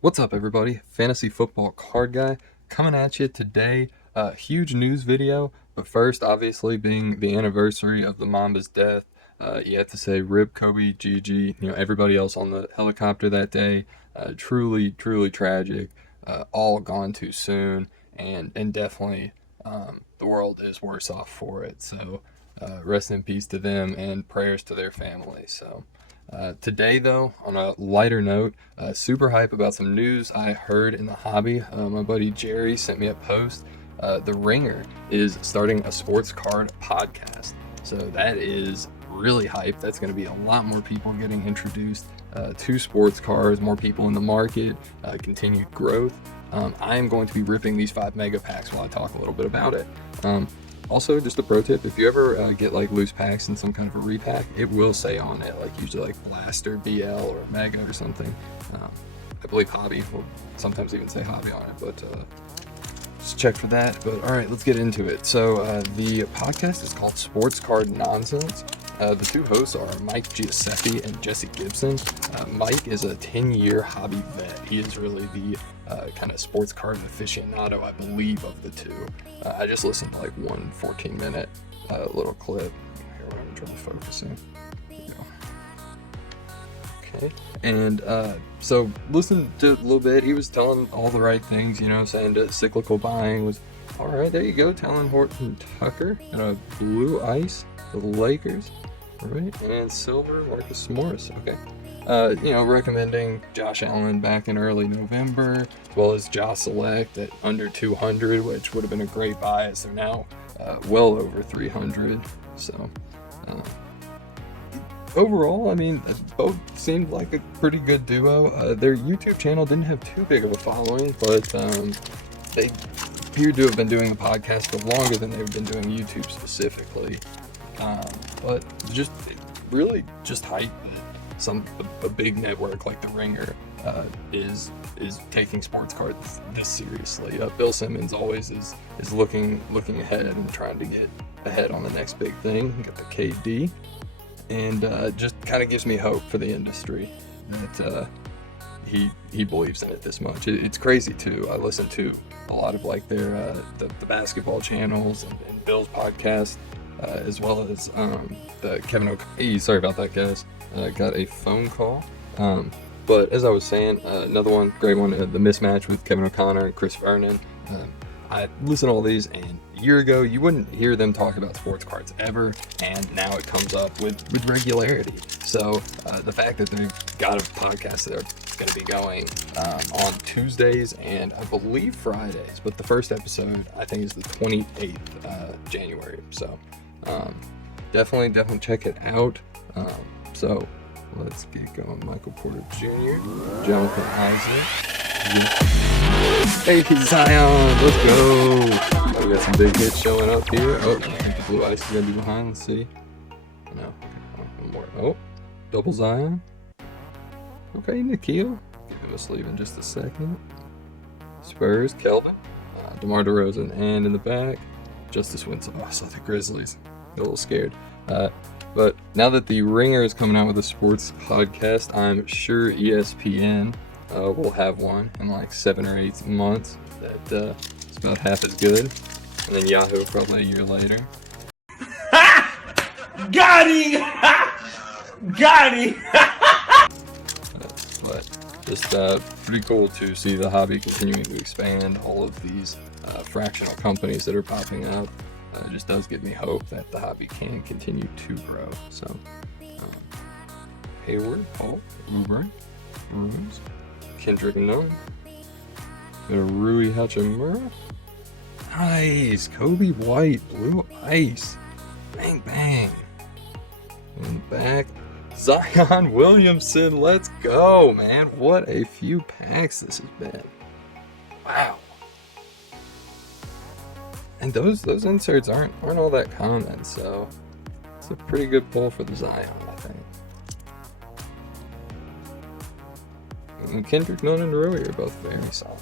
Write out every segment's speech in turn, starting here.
What's up, everybody? Fantasy football card guy coming at you today. Huge news video, but first, obviously, being the anniversary of the Mamba's death, you have to say rip Kobe, Gigi, everybody else on the helicopter that day. Truly, truly tragic. All gone too soon, and definitely the world is worse off for it. So, rest in peace to them, and prayers to their family. So. Today, though, on a lighter note, super hype about some news I heard in the hobby. My buddy Jerry sent me a post. The Ringer is starting a sports card podcast. So that is really hype. That's going to be a lot more people getting introduced to sports cards, more people in the market, continued growth. I am going to be ripping these 5 mega packs while I talk a little bit about it. Also, just a pro tip, if you ever get like loose packs in some kind of a repack, it will say on it, like usually like Blaster, BL, or Mega or something. I believe Hobby will sometimes even say Hobby on it, but just check for that. But all right, let's get into it. So the podcast is called Sports Card Nonsense. The two hosts are Mike Giuseppe and Jesse Gibson. Mike is a 10-year hobby vet. He is really the kind of sports card aficionado, I believe, of the two. I just listened to like one 14-minute little clip. Here, we're going to try to focus in. Here we go. Okay. And so listen to a little bit. He was telling all the right things, saying that cyclical buying was all right. There you go. Talon Horton Tucker and a blue ice for the Lakers. All right. And silver, Marcus Morris. Okay. Recommending Josh Allen back in early November, as well as Josh Select at under 200, which would have been a great buy as they're now well over 300. So, overall, I mean, both seemed like a pretty good duo. Their YouTube channel didn't have too big of a following, but they appear to have been doing the podcast for longer than they've been doing YouTube specifically. But just really just hype a big network like the Ringer is taking sports cards this seriously. Bill Simmons always is looking ahead and trying to get ahead on the next big thing. Got the KD, and just kind of gives me hope for the industry that he believes in it this much. It's crazy too. I listen to a lot of like their the basketball channels and Bill's podcast, as well as the Kevin O'Connor. Sorry about that, guys. Got a phone call. But as I was saying, another one, great one, the mismatch with Kevin O'Connor and Chris Vernon. I listened to all these, and a year ago, you wouldn't hear them talk about sports cards ever, and now it comes up with regularity. So the fact that they've got a podcast that are going to be going on Tuesdays and I believe Fridays, but the first episode, I think, is the 28th January. So definitely check it out. So let's get going. Michael Porter Jr., Jonathan Isaac. Hey, Zion, let's go. We got some big hits showing up here. Oh, I think the blue ice is gonna be behind. Let's see. No. Okay. One more. Oh, double Zion. Okay, Nikhil. Give him a sleeve in just a second. Spurs, Kelvin, DeMar DeRozan, and in the back, Justice Winslow. Oh, I saw the Grizzlies. Got a little scared. But now that the Ringer is coming out with a sports podcast, I'm sure ESPN will have one in like 7 or 8 months that is about half as good. And then Yahoo probably a year later. Got him! Got him! But just pretty cool to see the hobby continuing to expand. All of these fractional companies that are popping up. It just does give me hope that the hobby can continue to grow. So, Hayward, Paul, Uber, Rooms, Kendrick Nunn, Rui Hachimura. Nice! Kobe White, blue ice. Bang, bang. And back, Zion Williamson. Let's go, man. What a few packs this has been. Wow. And those inserts aren't all that common, so it's a pretty good pull for the Zion, I think. And Kendrick Nunn and Rui are both very solid.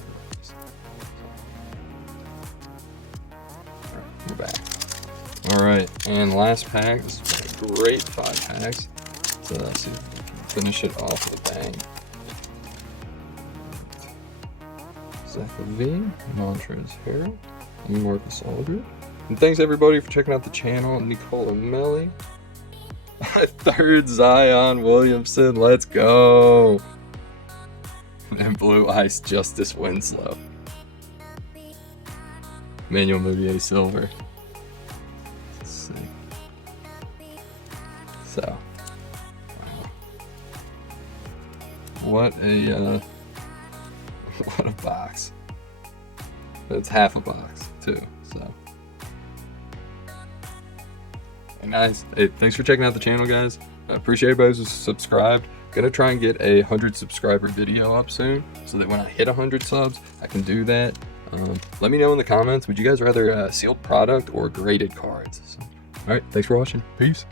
Alright, we're back. Alright, and last pack. This has been a great 5 packs. So let's see if we can finish it off with a bang. Zach Levine, Montrez Harrell, and Marcus Aldridge. And thanks everybody for checking out the channel. Nicola Melly. Third Zion Williamson, let's go. And Blue Ice Justice Winslow. Manuel Mudiay Silver. Sick. So, wow. What a box. It's half a box too. So, and guys, hey, thanks for checking out the channel, guys. I appreciate everybody who's subscribed. Gonna try and get a 100 subscriber video up soon, so that when I hit 100 subs, I can do that. Let me know in the comments, would you guys rather sealed product or graded cards? So, all right, thanks for watching. Peace.